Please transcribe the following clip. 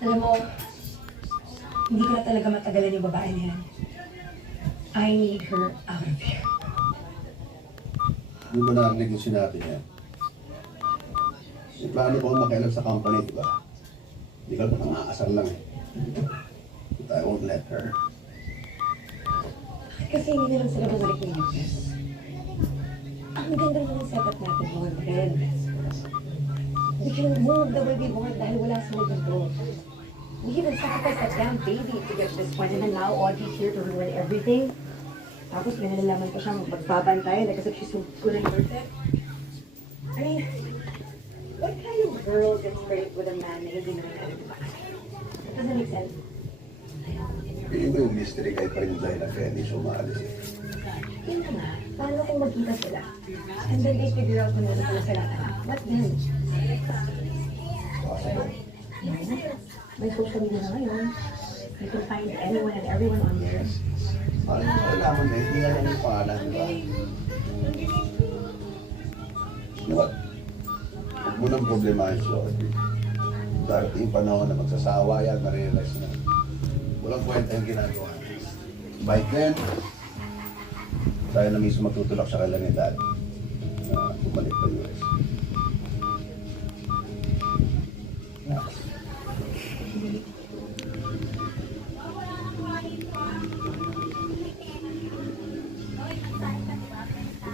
Alam mo, hindi ko na talaga matagalan yung babae niya. I need her out of here. Hindi mo narinig yung sinabi niya. May plano ko makialam sa company, di ba? Hindi ka pa nangaasar lang eh. But I won't let her. Kasi hindi na lang sila bumalik ng US. Ang ganda naman ng setup natin, Lord Red. We can move the way we want dahil wala sila dito. We even sacrificed that damn baby to get to this point, and then now Audrey's here to ruin everything. Tapos may nalalaman pa siyang magbabantay like as if she's so good and perfect. I mean, what kind of girl gets married with a man na hindi naman alam ba? It doesn't make sense. Piling ko yung mystery kahit pa rin dahil na kaya hindi siya umaalis eh. Yun na nga, paano kung magkita sila? And then they figure out kung ano pala silang anak. What then? Possible. May social media na ngayon. You can find anyone and everyone on there. Paano mo kailangan na hindi alam yung pangalan, di ba? You know what? Huwag mo nang problemahin si Audrey. Darating yung panahon na magsasawa yan, marirealize na. Walang kwenta yung ginagawa. By then, tayo na mismo matutulak sa kailan ni Dad na bumalik pa US.